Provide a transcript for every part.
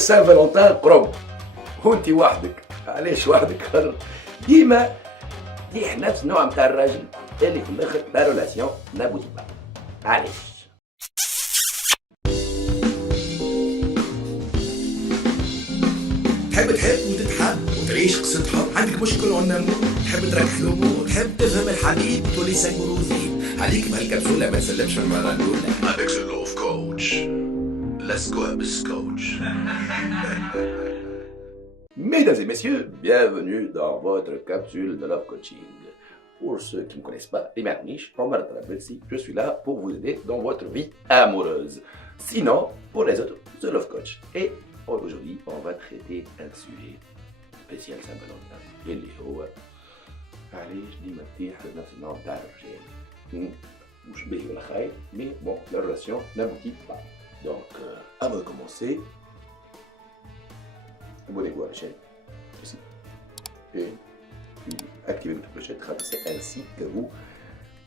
سان فالنتين قرب وانت وحدك. علاش وحدك؟ خاطر ديما تيح نفس النوع نتاع الراجل اللي في الاخر لا ريلاسيون نابوتي با. علاش؟ تحب وتتحب وتعيش قصة حب، عندك مشكل ونمو، تحب تركح الأمور، تحب تفهم الحبيب تولي سيكوروزي، عليك بهالكبسولة ما تسلمش المرة الأولى. Avec the love coach. Let's go have a scotch. Mesdames et messieurs, bienvenue dans votre capsule de Love Coaching. Pour ceux qui ne me connaissent pas, Imad Niche, Omar Trabelsi, je suis là pour vous aider dans votre vie amoureuse. Sinon, pour les autres, The Love Coach. Et aujourd'hui, on va traiter un sujet spécial Saint-Valentin. اللي هو علاش ديما تطيح نفس النوع تاع الرجال. مش باهي ولا خايب, mais bon, la relation n'aboutit pas. Donc, avant de commencer, abonnez-vous à la chaîne, ici, et puis activez votre clochette, c'est ainsi que vous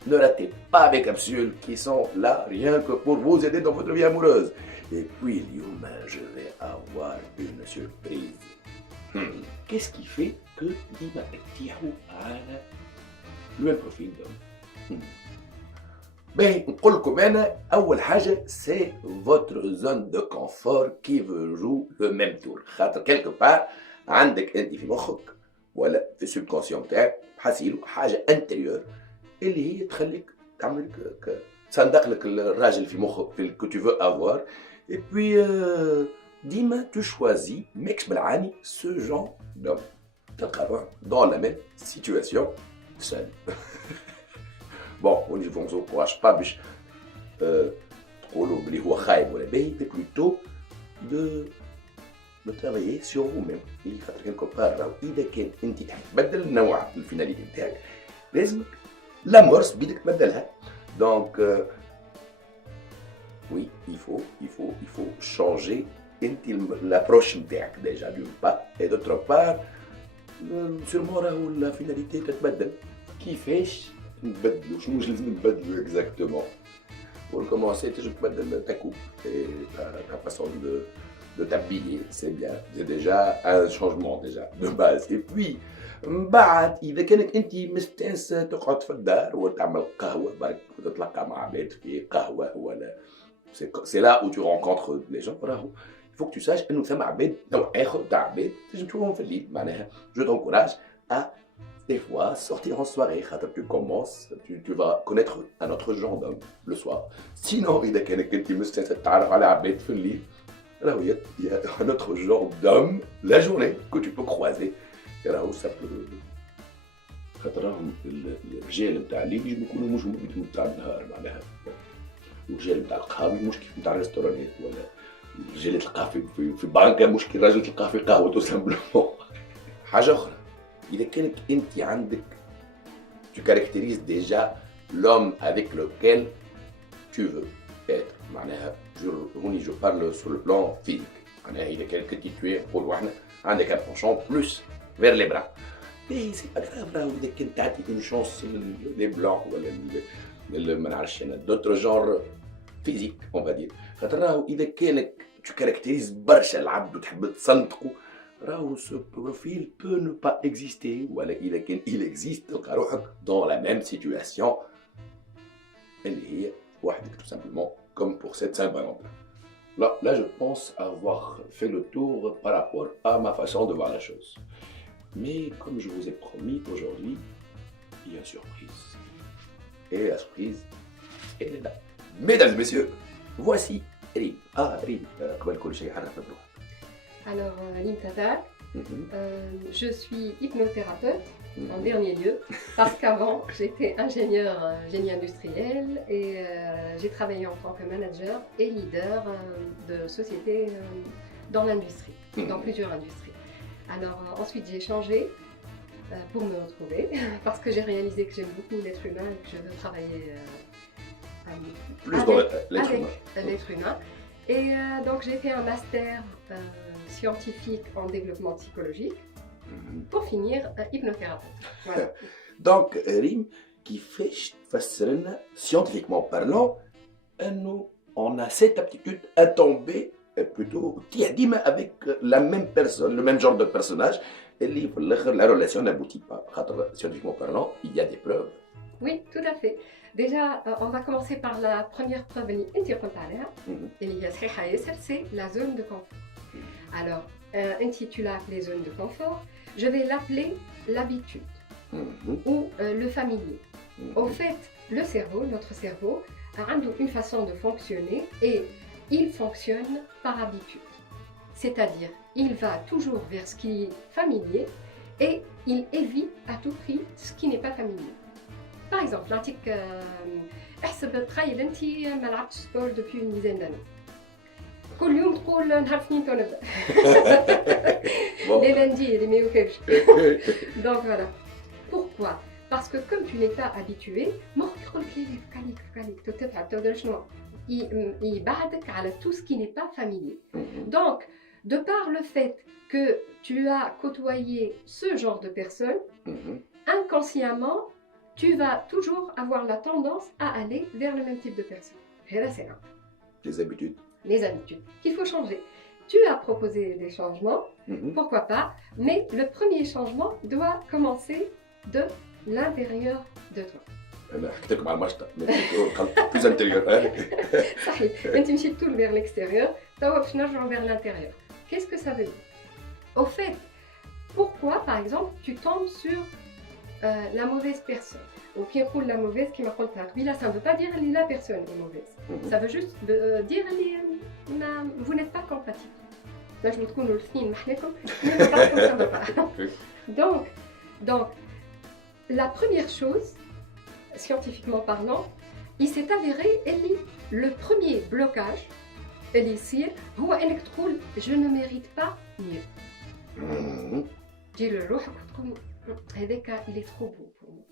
ne ratez pas mes capsules qui sont là rien que pour vous aider dans votre vie amoureuse. Et puis, Lyoum, je vais avoir une surprise. Qu'est-ce qui fait que Dima Tiahou a le même profil d'homme? Ben, نقول لكم أنا أول حاجة c'est votre zone de confort qui veut jouer le même tour. خاطر quelque part عندك أنت في مخك ولا في السبكونسيون بتاعك حاسيلو حاجة انتريور اللي هي تخليك تعمل تصندق لك الراجل في مخك في que tu veux avoir. Et puis ديما tu choisis ماكش بالعاني ce genre d'homme. تلقى روحك dans la même situation seul. Bon, on ne vous encourage pas باش تقولوا بلي هو خايب ولا باهي, mais plutôt de travailler sur vous-même. خاطر quelque part راهو إذا كان أنت تحب تبدل نوع الفيناليتي نتاعك لازمك l'amorce بيدك تبدلها. Donc oui, il faut changer l'approche نتاعك déjà d'une part, et d'autre part sûrement راهو la finalité تتبدل. كيفاش نبدلو؟ شنو لازم نبدلو exactement? Pour commencer, tu peux mettre ta coupe et ta façon de t'habiller, c'est bien. C'est déjà un changement déjà de base. Et puis, بعد إذا كانك أنت مستانس تقعد في الدار وتعمل قهوة برك وتتلقى مع عباد في قهوة ولا c'est là où tu rencontres les gens. راهو il faut que tu saches إنه ثم عباد نوع آخر تاع عباد تنجم تشوفهم في الليل. معناها je t'encourage à des fois sortir en soirée. Tu commences, tu vas connaître un autre genre d'homme le soir. Sinon, إذا كانك أنت مستانس تتعرف على عباد في الليل, alors il y a un autre genre d'homme la journée que tu peux croiser. راهو سامبل. خاطر راهم الرجال نتاع الليل يجب يكونوا مش مثل نتاع النهار. معناها الرجال نتاع القهاوي مش كيف نتاع الريستورانات, ولا الرجال تلقاه في بانكا مش كي الراجل تلقاه في قهوته سامبلومون. حاجة أخرى, إذا كانت أنت عندك tu caractérises déjà l'homme avec lequel tu veux être. معناها je parle sur le plan physique. معناها إذا كانت tu es نقولوا احنا عندك un penchant plus vers les bras. Mais c'est pas grave راهو إذا كنت تعطي une chance les blancs ولا ما نعرفش أنا d'autres genres physiques on va dire. خاطر راهو إذا كانك tu caractérises برشا العبد وتحب تصنطقه, راهو ce profil peut ne pas exister. ولا إذا كان il existe تلقى روحك dans la même situation اللي هي وحدك tout simplement comme pour cette Saint-Valentin. Là, je pense avoir fait le tour par rapport à ma façon de voir la chose. Mais comme je vous ai promis, aujourd'hui, il y a une surprise. Et la surprise, elle est là. Mesdames et messieurs, voici Rym. Ah, Rym, comment كل شيء عرفنا بروحك. Alors, Lim Tatar, je suis hypnothérapeute en dernier lieu, parce qu'avant j'étais ingénieur génie industriel et j'ai travaillé en tant que manager et leader de sociétés dans l'industrie, dans plusieurs industries. Alors ensuite j'ai changé pour me retrouver, parce que j'ai réalisé que j'aime beaucoup l'être humain et que je veux travailler avec l'être humain. Et donc j'ai fait un master scientifique en développement psychologique pour finir hypnothérapeute. Voilà. Donc Rym, كيفاش تفسر لنا scientifiquement parlant انه on a cette aptitude à tomber plutôt ديما avec la même personne, le même genre de personnage, اللي في الاخر la relation n'aboutit pas. خاطر scientifiquement parlant, il y a des preuves. Oui, tout à fait. Déjà, on va commencer par la première preuve اللي انت قلت عليها اللي هي صحيحة ياسر, c'est la zone de confort. Alors, انت tu l'as appelée zone de confort, je vais l'appeler l'habitude ou le familier. Au fait, le cerveau, notre cerveau, a une façon de fonctionner et il fonctionne par habitude. C'est-à-dire, il va toujours vers ce qui est familier et il évite à tout prix ce qui n'est pas familier. Par exemple, l'antique, احسب تخيل انت ما لعبتش سبور depuis une dizaine d'années. كل يوم تقول نهار اثنين تو نبدا. Les lundis, les ميوكاش. Donc voilà. Pourquoi? Parce que comme tu n'es pas habitué, il بعدك على tout ce qui n'est pas familier. Donc, de par le fait que tu as côtoyé ce genre de personnes, inconsciemment, tu vas toujours avoir la tendance à aller vers le même type de personne. Et là, c'est un. Les habitudes. Les habitudes qu'il faut changer. Tu as proposé des changements, pourquoi pas, mais le premier changement doit commencer de l'intérieur de toi. انا حكيت لكم على المشطه plus intérieur. صحيح انت مشيت tout vers l'extérieur, توا باش نرجعوا vers l'intérieur. Qu'est-ce que ça veut dire? Au fait, pourquoi par exemple tu tombes sur la mauvaise personne? Ou qui يقول la mauvaise qui m'a قلتها قبيله, ça ne veut pas dire que la personne est mauvaise. Ça veut juste dire que vous n'êtes pas compatibles. Là je تكونوا الاثنين محناكم, mais بعضكم ça va pas. Donc la première chose, scientifiquement parlant, il s'est avéré que le premier blocage اللي يصير هو انك تقول je ne mérite pas mieux. تجي لروحك وتقول هذاك il est trop beau pour moi.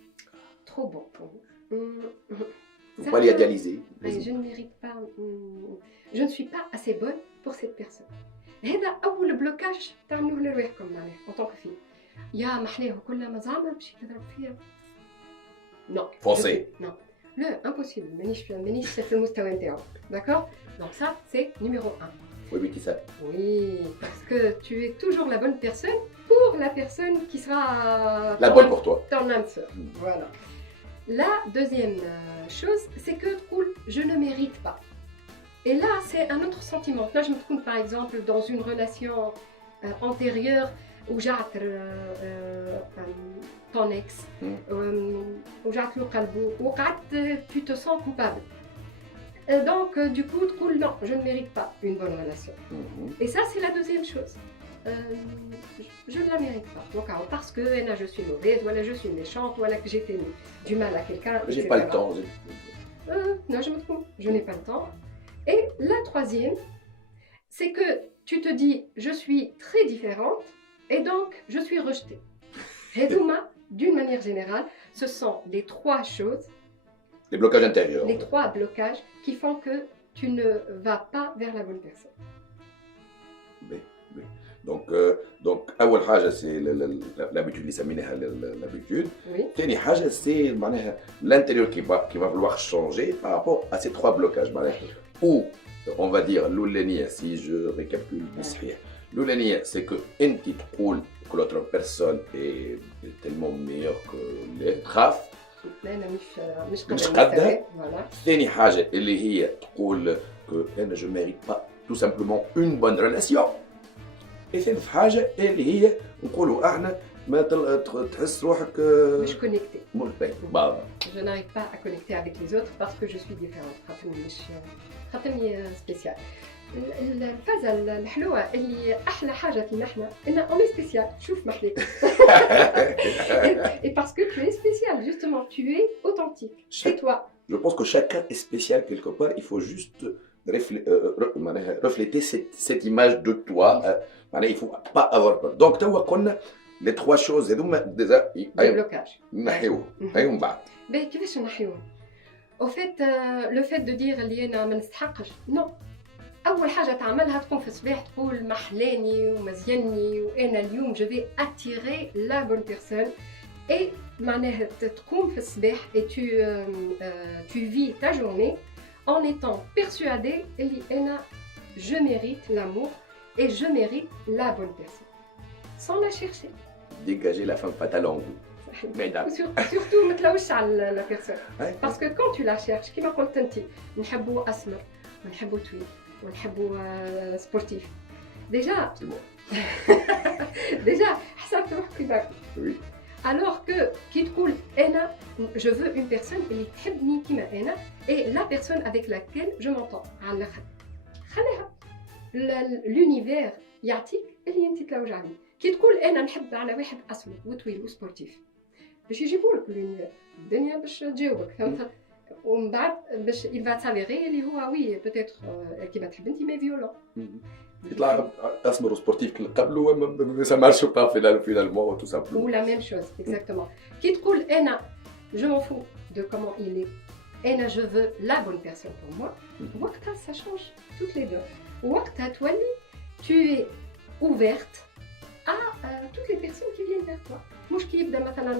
Trop bon pour moi. Faut pas l'idéaliser. Je ne mérite pas, je ne suis pas assez bonne pour cette personne. هذا أول بلوكاج تعملوه لرواحكم معناها en tant que fille. يا محلاه كلها مزعمة باش تضرب فيها. Non. Foncez. Non. Le impossible. مانيش في المستوى نتاعو. D'accord? Donc ça c'est numéro 1. Oui, mais qui ça? Oui, parce que tu es toujours la bonne personne pour la personne qui sera la bonne pour toi. Ton âme sœur. Voilà. La deuxième chose, c'est que je ne mérite pas. Et là, c'est un autre sentiment. Là, je me trouve par exemple dans une relation antérieure où j'ai ton ex, où j'ai le qalbou, où tu te sens coupable. Donc, du coup, non, je ne mérite pas une bonne relation. Et ça, c'est la deuxième chose. Je ne la mérite pas. Donc, alors, parce que là, je suis mauvaise, voilà, je suis méchante, voilà, que j'ai fait du mal à quelqu'un. J'ai pas le temps. Non, je me trompe. Je n'ai pas le temps. Et la troisième, c'est que tu te dis, je suis très différente et donc je suis rejetée. Et d'une manière générale, ce sont les trois choses. Les blocages intérieurs. Les trois blocages qui font que tu ne vas pas vers la bonne personne. Donc أول حاجة c'est l'habitude اللي سميناها l'habitude. Oui. ثاني حاجة c'est معناها l'intérieur qui va vouloir changer par rapport à ces trois blocages معناها. Ou on va dire l'oulaniya, si je récapitule بصحيح. L'oulaniya c'est que أنت تقول que l'autre personne est tellement meilleure que l'autre. أنا مش قادة. ثاني حاجة اللي هي تقول que أنا je mérite pas tout simplement une bonne relation. ثالث حاجة اللي هي نقولوا احنا ما تحس روحك مش كونيكتي. Je n'arrive pas à connecter avec les autres parce que je suis différente. خاطرني spécial. الفازة الحلوة اللي أحلى حاجة فينا احنا إن on est spécial. شوف محليك. Et parce que tu es spécial, justement, tu es authentique. C'est toi. Je pense que chacun est spécial quelque part. Il faut juste refléter cette image de toi. Il ne faut pas avoir peur. Donc, tu vois, les trois choses, déjà, des blocages. Mais كيفاش نحيوهم؟ Au fait, le fait de dire اللي أنا ما نستحقش, non. أول حاجة تعملها تقوم في الصباح تقول محلاني ومزياني وأنا اليوم je vais attirer la bonne personne. Et معناها تقوم في الصباح et tu vis ta journée en étant persuadé اللي أنا je mérite l'amour et je mérite la bonne personne. Sans la chercher. Dégager la femme fatale en vous. Mesdames. Surtout, ما تلوش على la personne. Ouais. Parce que quand tu la cherches, كما قلت انت نحبوا اسمر ونحبوا طويل ونحبوا سبورتيف. Déjà, C'est bon. déjà حسبت روحك في بالك. Oui. Alors que كي تقول انا je veux une personne اللي تحبني كيما انا et la personne avec laquelle je m'entends على الاخر. خليها l'univers يعطيك اللي انت تلوج عليه. كي تقول انا نحب على واحد اسمر وطويل وسبورتيف باش يجيبوا لك l'univers الدنيا باش تجاوبك فهمت. ومن بعد باش il va s'avérer اللي هو وي peut-être كيما تحب انت مي violent. يطلع اسمر وسبورتيف كل قبل ça marche pas finalement tout simplement. Ou la même chose, exactement. Qui te coule, Ena, je m'en fous de comment il est. Ena, je veux la bonne personne pour moi. Wakta, ça change toutes les deux. Wakta, toi, tu es ouverte à toutes les personnes qui viennent vers toi. مش كي يبدا مثلا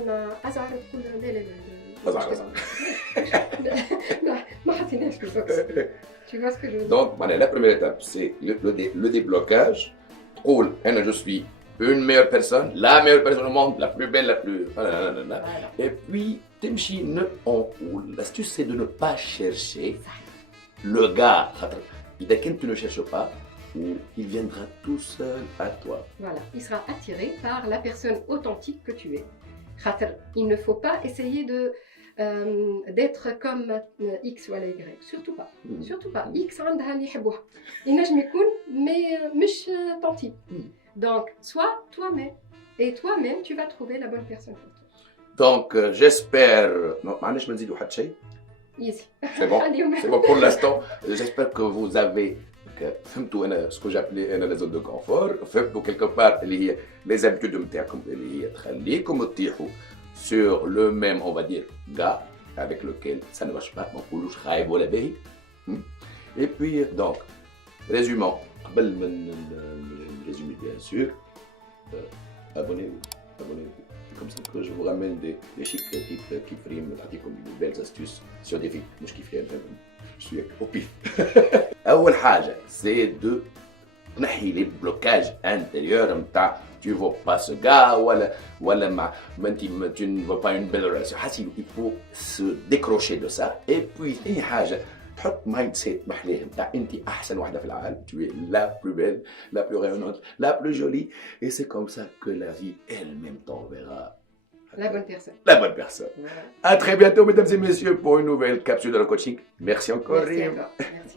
ازعر تقول لا لا لا أزعر. ما حطيناش في البوكس. Tu vois ce que je veux dire? Donc, voilà, la première étape, c'est le déblocage. Troll, je suis une meilleure personne, la meilleure personne au monde, la plus belle, la plus. Voilà. Et puis, Timchi, l'astuce, c'est de ne pas chercher le gars. Dès que tu ne cherches pas, il viendra tout seul à toi. Voilà, il sera attiré par la personne authentique que tu es. Il ne faut pas essayer d'être comme X ou Y. Surtout pas. Surtout pas. X عندها اللي يحبوها. ينجم يكون mais مش ton type. Donc, sois toi-même. Et toi-même, tu vas trouver la bonne personne pour toi. Donc, j'espère. Non, معلش ما نزيدوا حتى شيء. Easy. C'est bon. C'est bon pour l'instant. J'espère que vous avez. فهمتوا انا سكو جابلي انا لا زون دو كونفور فهمتوا كيلكو بار اللي هي لي زابيتود نتاعكم اللي هي تخليكم تطيحوا sur le même on va dire gars avec lequel ça ne marche pas ما نقولوش خايب ولا باهي. Et puis donc résumons قبل من résumer bien sûr abonnez-vous c'est comme ça que je vous ramène des chics tips qui friment تعطيكم des belles astuces sur des filles مش كيف je suis au pif. أول حاجة c'est de تنحي les blocages intérieurs نتاع tu veux pas ce gars ولا ما tu ne veux pas une belle relation. il faut se décrocher de ça. Et puis ثاني حاجة تحط مايند سيت محليه نتاع أنت أحسن واحدة في العالم. Tu es la plus belle, la plus rayonnante, la plus jolie. Et c'est comme ça que la vie elle-même t'enverra. La bonne personne. La bonne personne. Voilà. À très bientôt, mesdames et messieurs, pour une nouvelle capsule de le coaching. Merci encore. Merci encore. Merci.